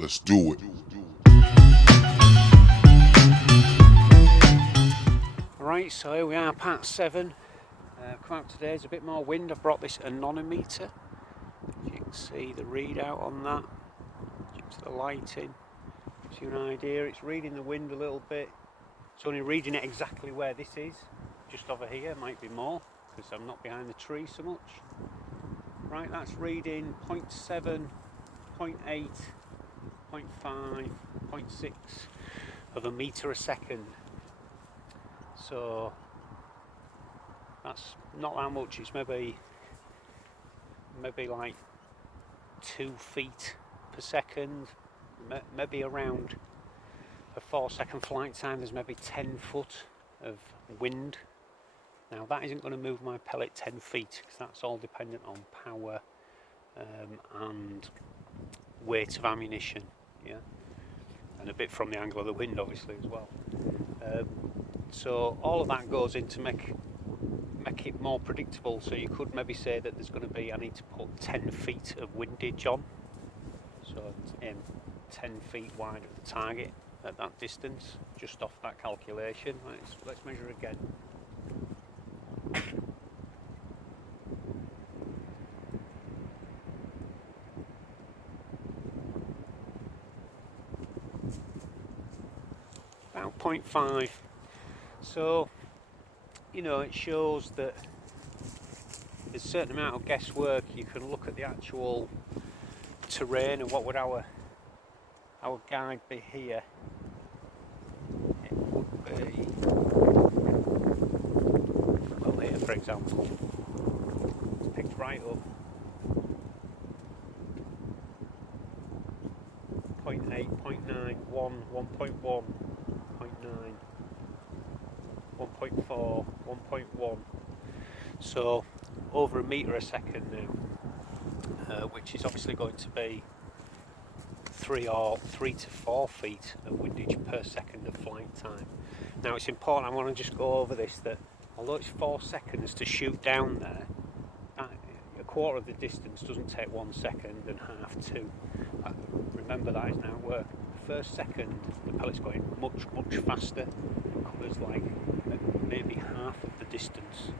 Let's do it. Right, so here we are, part 7. Come out today, there's a bit more wind. I've brought this anemometer. You can see the readout on that. Just the lighting. Gives you an idea. It's reading the wind a little bit. It's only reading it exactly where this is. Just over here, might be more, because I'm not behind the tree so much. Right, that's reading 0.7, 0.8, 0.5, 0.6 of a metre a second. So that's not that much. It's maybe like 2 feet per second. Maybe around a 4-second flight time there's maybe 10 foot of wind. Now that isn't going to move my pellet 10 feet because that's all dependent on power and weight of ammunition, yeah, and a bit from the angle of the wind obviously as well. So all of that goes in to make it more predictable. So you could maybe say that there's going to be, I need to put 10 feet of windage on, so 10 feet wide of the target at that distance, just off that calculation. Let's measure again. About 0.5. So, you know, it shows that there's a certain amount of guesswork. You can look at the actual terrain and what would our guide be here. It would be, well, here for example, it's picked right up 0.8, 0.9, 1, 1.1, 0.9, 1.4, 1.1. So over a metre a second now, which is obviously going to be 3 to 4 feet of windage per second of flight time. Now it's important, I want to just go over this, that although it's 4 seconds to shoot down there, a quarter of the distance doesn't take 1 second and half 2. Remember that isn't how it works. The first second the pellet's going much faster. It covers like maybe half of the distance.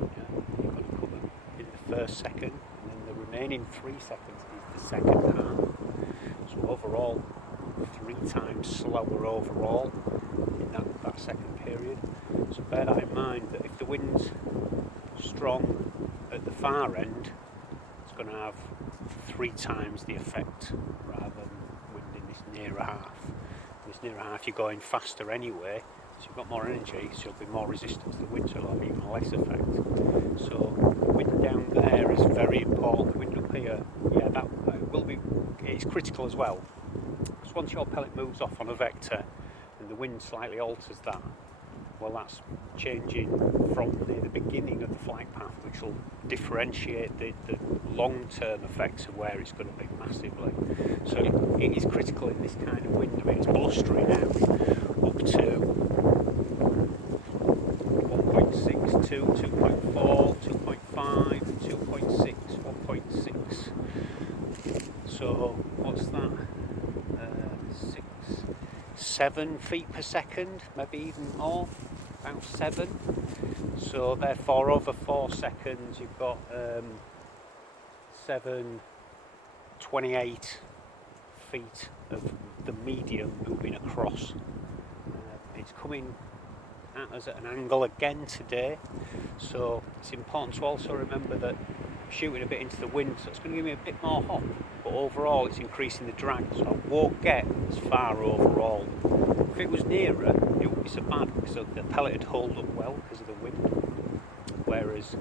Yeah, you're going to cover in the first second, and then the remaining 3 seconds is the second half. So overall, 3 times slower overall in that second period. So bear that in mind, that if the wind's strong at the far end, it's going to have 3 times the effect rather than wind in this nearer half. In this nearer half you're going faster anyway, so you've got more energy, so you'll be more resistant to the wind, so you'll have even less effect. So the wind down there is very important. The wind up here, yeah, that will be, it's critical as well. Because once your pellet moves off on a vector and the wind slightly alters that, well, that's changing from the beginning of the flight path, which will differentiate the long-term effects of where it's going to be massively. So it is critical in this kind of wind. I mean, it's blustering out up to 1.6, 2, 2.4, 2.5, 2.6, 1.6. So what's that? 7 feet per second, maybe even more, about 7. So therefore over 4 seconds you've got 28 feet of the medium moving across. It's coming at us at an angle again today, so it's important to also remember that I'm shooting a bit into the wind, so it's going to give me a bit more hop, but overall it's increasing the drag, so I won't get as far overall. If it was nearer, it wouldn't be so bad because the pellet would hold up well because of the wind, whereas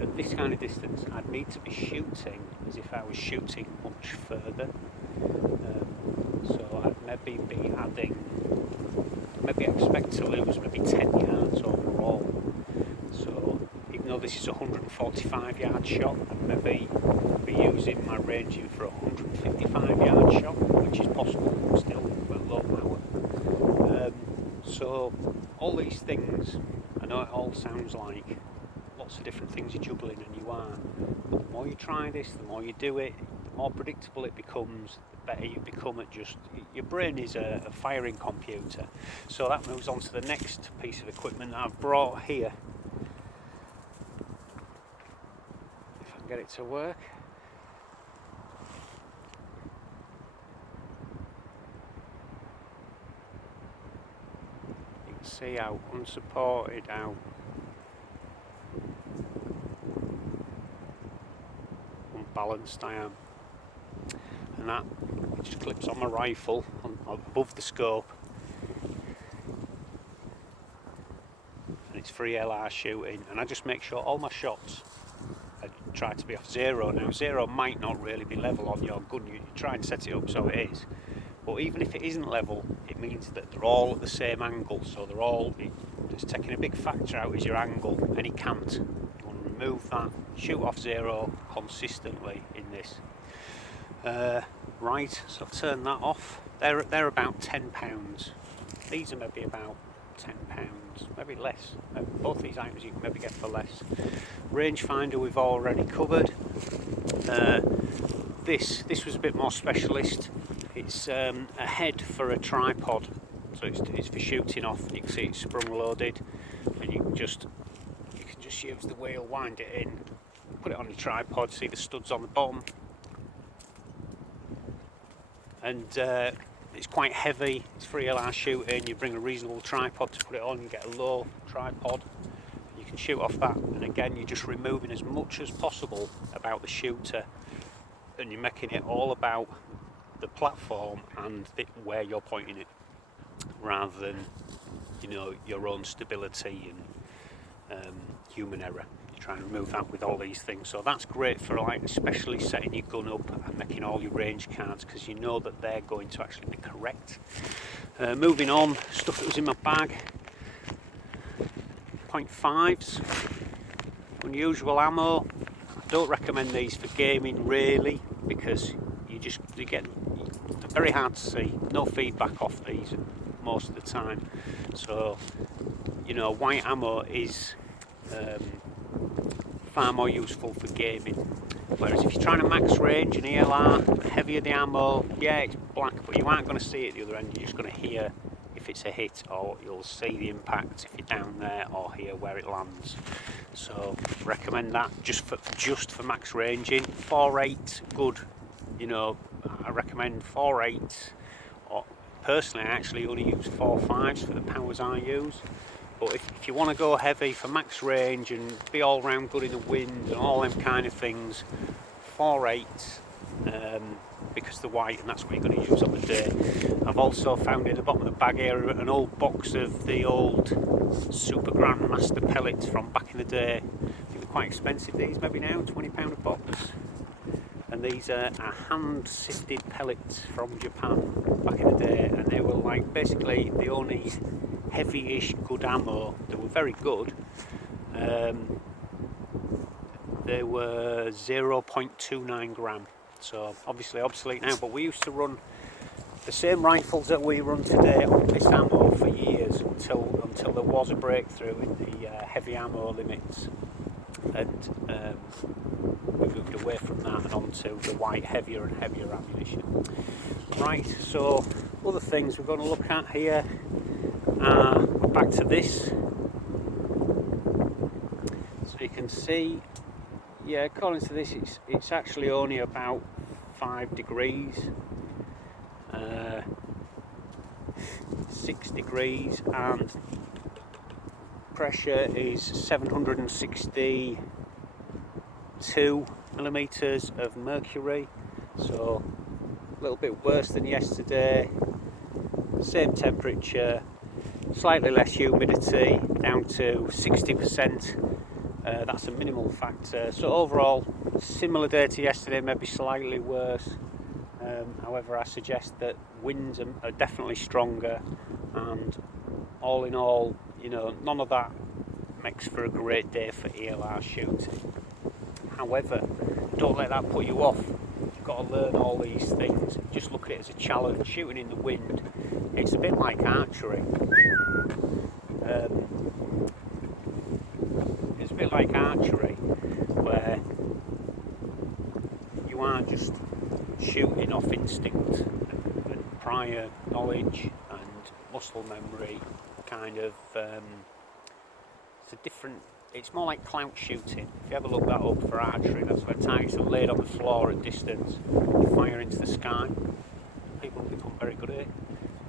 at this kind of distance I'd need to be shooting as if I was shooting much further. So I'd maybe be adding, maybe expect to lose maybe 10 yards overall. So even though this is a 145 yard shot, I'd maybe be using my ranging for a 155 yard shot, which is possible still at low power. So all these things, I know it all sounds like lots of different things you're juggling, and you are, but the more you try this, the more you do it, the more predictable it becomes, the better you become at just, your brain is a firing computer. So that moves on to the next piece of equipment that I've brought here. If I can get it to work. You can see how unsupported, how unbalanced I am. And that just clips on my rifle above the scope, and it's free LR shooting, and I just make sure all my shots, I try to be off zero. Now zero might not really be level on your gun, you try and set it up so it is, but even if it isn't level, it means that they're all at the same angle, so they're all, it's taking a big factor out is your angle, any cant. You want to remove that, shoot off zero consistently in this. Right, so I've turned that off. They're about £10. These are maybe about £10, maybe less. Both these items you can maybe get for less. Rangefinder we've already covered. This was a bit more specialist. It's a head for a tripod, so it's for shooting off. You can see it's sprung loaded, and you can just use the wheel, wind it in, put it on your tripod. See the studs on the bottom. And it's quite heavy, it's free LR shooting, you bring a reasonable tripod to put it on, you get a low tripod, you can shoot off that, and again you're just removing as much as possible about the shooter, and you're making it all about the platform and where you're pointing it, rather than, you know, your own stability and human error. Try and remove that with all these things. So that's great for, like, especially setting your gun up and making all your range cards, because you know that they're going to actually be correct. Moving on, stuff that was in my bag. .5s, unusual ammo. I don't recommend these for gaming really, because they're very hard to see. No feedback off these most of the time. So, you know, white ammo is far more useful for gaming, whereas if you're trying to max range and ELR, the heavier the ammo, yeah, it's black, but you aren't going to see it at the other end. You're just going to hear if it's a hit, or you'll see the impact if you're down there, or hear where it lands. So recommend that just for max ranging. 4.8 good, you know, I recommend 4.8, or personally I actually only use 4.5s for the powers I use. But if you want to go heavy for max range and be all round good in the wind and all them kind of things, 4.8, because the white, and that's what you're going to use on the day. I've also found in the bottom of the bag here an old box of the old Super Grandmaster pellets from back in the day. I think they're quite expensive, these, maybe now, £20 a box. And these are hand sifted pellets from Japan back in the day, and they were like basically the only heavy-ish good ammo. They were very good. They were 0.29 gram, so obviously obsolete now, but we used to run the same rifles that we run today on this ammo for years, until there was a breakthrough in the heavy ammo limits, and we moved away from that and onto the white heavier and heavier ammunition. Right, so other things we're going to look at here. We're back to this, so you can see, yeah, according to this it's actually only about 5 degrees, 6 degrees, and pressure is 762 millimeters of mercury, so a little bit worse than yesterday. Same temperature, slightly less humidity, down to 60%. That's a minimal factor. So overall, similar day to yesterday, maybe slightly worse. However, I suggest that winds are definitely stronger, and all in all, you know, none of that makes for a great day for ELR shooting. However, don't let that put you off. You've got to learn all these things. Just look at it as a challenge. Shooting in the wind, it's a bit like archery. It's a bit like archery, where you are just shooting off instinct and prior knowledge and muscle memory, kind of, it's more like clout shooting. If you ever look that up for archery, that's where targets are laid on the floor at distance, you fire into the sky, people become very good at it.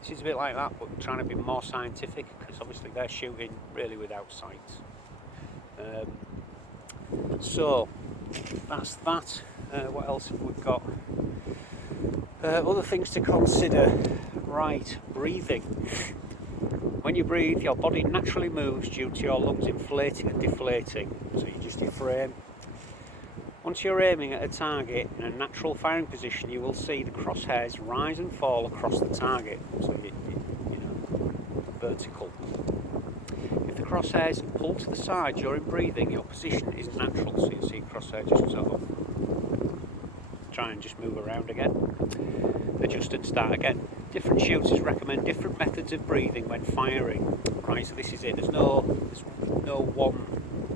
This is a bit like that, but trying to be more scientific, because obviously they're shooting really without sights. So that's that. What else have we got? Other things to consider. Right, breathing. When you breathe, your body naturally moves due to your lungs inflating and deflating, so you adjust your frame. Once you're aiming at a target in a natural firing position, you will see the crosshairs rise and fall across the target, so you know, vertical. If the crosshairs pull to the side during breathing, your position is natural, so you see crosshairs just sort of try and just move around again, adjust and start again. Different shooters recommend different methods of breathing when firing. Right, so this is it. There's no one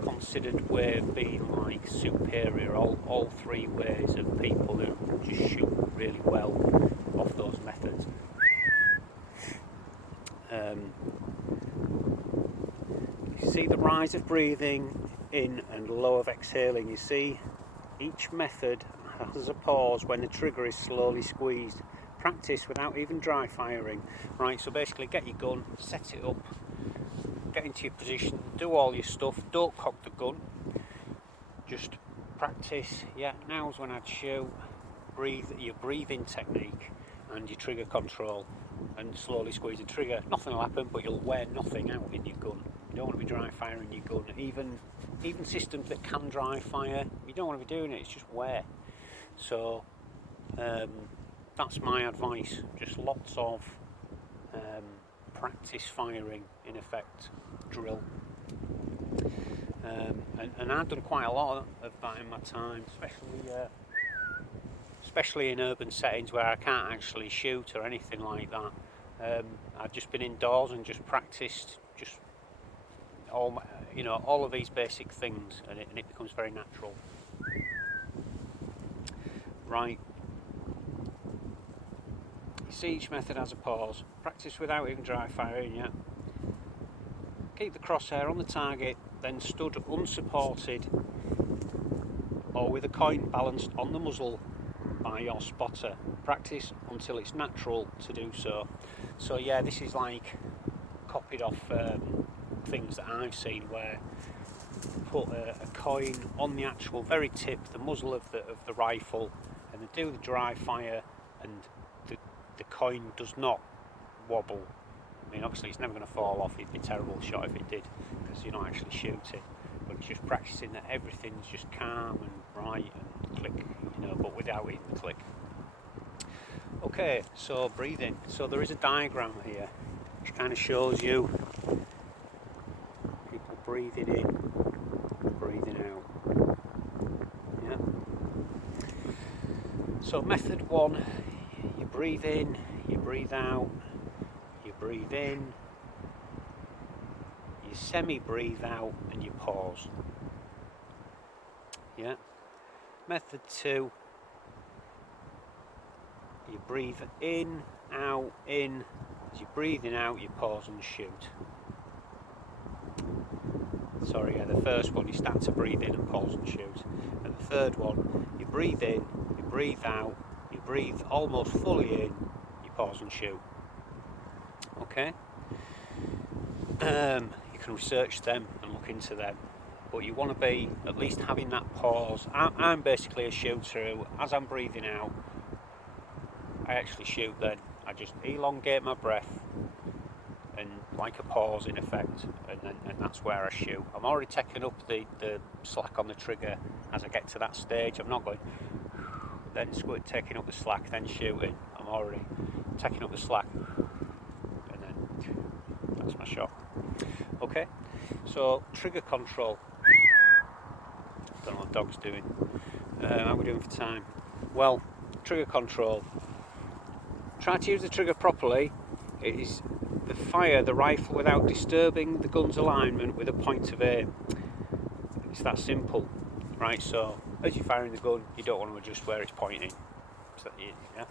considered way of being like superior. All three ways of people who just shoot really well off those methods. You see the rise of breathing in and low of exhaling. You see each method has a pause when the trigger is slowly squeezed. Practice without even dry firing. Right, so basically get your gun, set it up, get into your position, do all your stuff, don't cock the gun, just practice. Yeah, now's when I'd shoot. Breathe, your breathing technique and your trigger control, and slowly squeeze the trigger. Nothing will happen, but you'll wear nothing out in your gun. You don't want to be dry firing your gun. Even systems that can dry fire, you don't want to be doing it, it's just wear. So that's my advice, just lots of practice firing, in effect, drill. And I've done quite a lot of that in my time, especially in urban settings where I can't actually shoot or anything like that. I've just been indoors and just practiced just all of these basic things, and it becomes very natural. Right. You see each method has a pause. Practice without even dry firing, yeah. Keep the crosshair on the target, then stood unsupported or with a coin balanced on the muzzle by your spotter. Practice until it's natural to do so. So yeah, this is like copied off things that I've seen where you put a coin on the actual very tip, the muzzle of the rifle, and they do the dry fire, and the coin does not wobble. I mean, obviously it's never going to fall off. It'd be a terrible shot if it did, because you're not actually shooting. But it's just practicing that everything's just calm and bright and click, but without even the click. Okay, so breathing. So there is a diagram here which kind of shows you people breathing in, breathing out. Yeah. So method 1. You breathe in, you breathe out, you breathe in, you semi-breathe out, and you pause. Yeah. Method 2, you breathe in, out, in. As you're breathing out, you pause and shoot. Sorry, yeah, the first one, you start to breathe in and pause and shoot. And the third one, you breathe in, you breathe out, you breathe almost fully in, you pause and shoot. Okay? You can research them and look into them, but you want to be at least having that pause. I'm basically a shooter who, as I'm breathing out, I actually shoot then. I just elongate my breath and like a pause in effect, and that's where I shoot. I'm already taking up the slack on the trigger as I get to that stage. I'm not going then taking up the slack, then shooting. I'm already taking up the slack, and then that's my shot. Okay, so trigger control. Don't know what the dog's doing. How are we doing for time? Well, trigger control. Try to use the trigger properly. It is fire the rifle without disturbing the gun's alignment with a point of aim. It's that simple, right? So as you're firing the gun, you don't want to adjust where it's pointing. Yeah.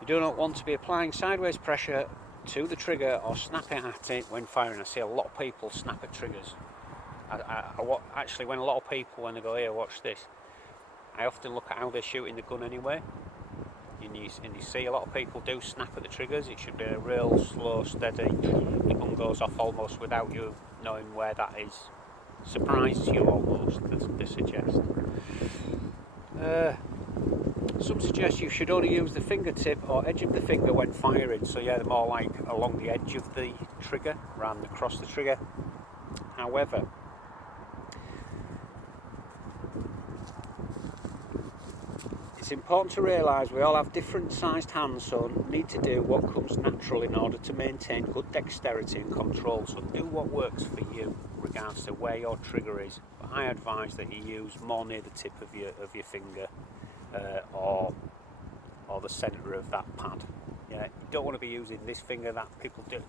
You do not want to be applying sideways pressure to the trigger or snapping at it when firing. I see a lot of people snap at triggers. Actually, when a lot of people, when they go, here, watch this, I often look at how they're shooting the gun anyway. And you see a lot of people do snap at the triggers. It should be a real slow, steady. The gun goes off almost without you knowing where that is. Surprises you almost, they suggest. Some suggest you should only use the fingertip or edge of the finger when firing. So yeah, they're more like along the edge of the trigger rather than across the trigger. However, it's important to realise we all have different sized hands, so need to do what comes natural in order to maintain good dexterity and control. So do what works for you regards to where your trigger is. But I advise that you use more near the tip of your finger or the centre of that pad. Yeah, you don't want to be using this finger. That people do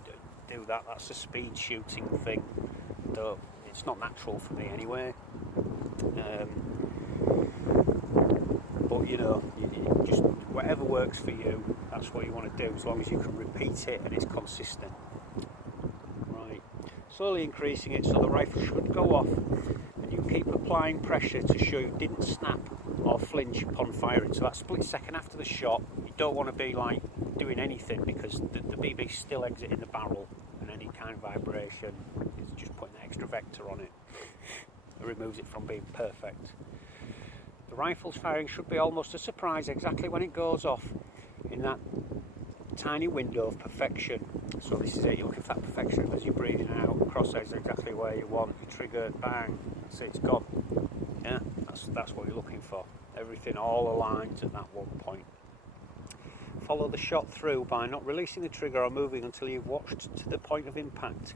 that. That's a speed shooting thing. It's not natural for me anyway. But you know, you just whatever works for you, that's what you want to do, as long as you can repeat it and it's consistent. Right, slowly increasing it so the rifle should go off, and you keep applying pressure to show you didn't snap or flinch upon firing. So that split second after the shot, you don't want to be like doing anything, because the BB's still exiting the barrel, and any kind of vibration is just putting an extra vector on it. It removes it from being perfect. The rifle's firing should be almost a surprise exactly when it goes off, in that tiny window of perfection. So this is it, you're looking for that perfection as you're breathing out, crosshairs are exactly where you want, you trigger, bang, that's it, it's gone. Yeah, that's what you're looking for. Everything all aligns at that one point. Follow the shot through by not releasing the trigger or moving until you've watched to the point of impact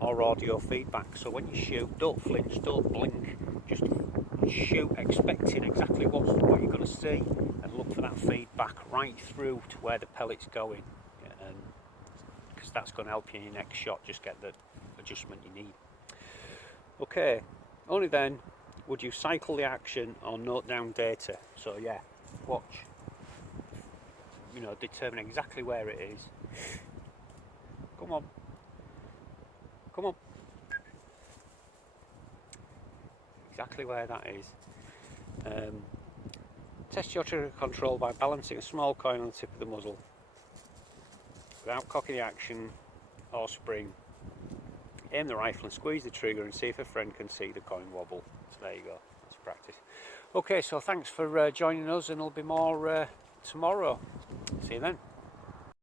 or audio feedback. So when you shoot, don't flinch, don't blink, just shoot expecting exactly what you're going to see, and look for that feedback right through to where the pellet's going, because that's going to help you in your next shot just get the adjustment you need. Okay, only then would you cycle the action or note down data. So yeah, watch, determine exactly where it is. Come on, exactly where that is. Test your trigger control by balancing a small coin on the tip of the muzzle without cocking the action or spring. Aim the rifle and squeeze the trigger and see if a friend can see the coin wobble. So there you go, that's practice. Okay, so thanks for joining us, and there'll be more tomorrow. See you then.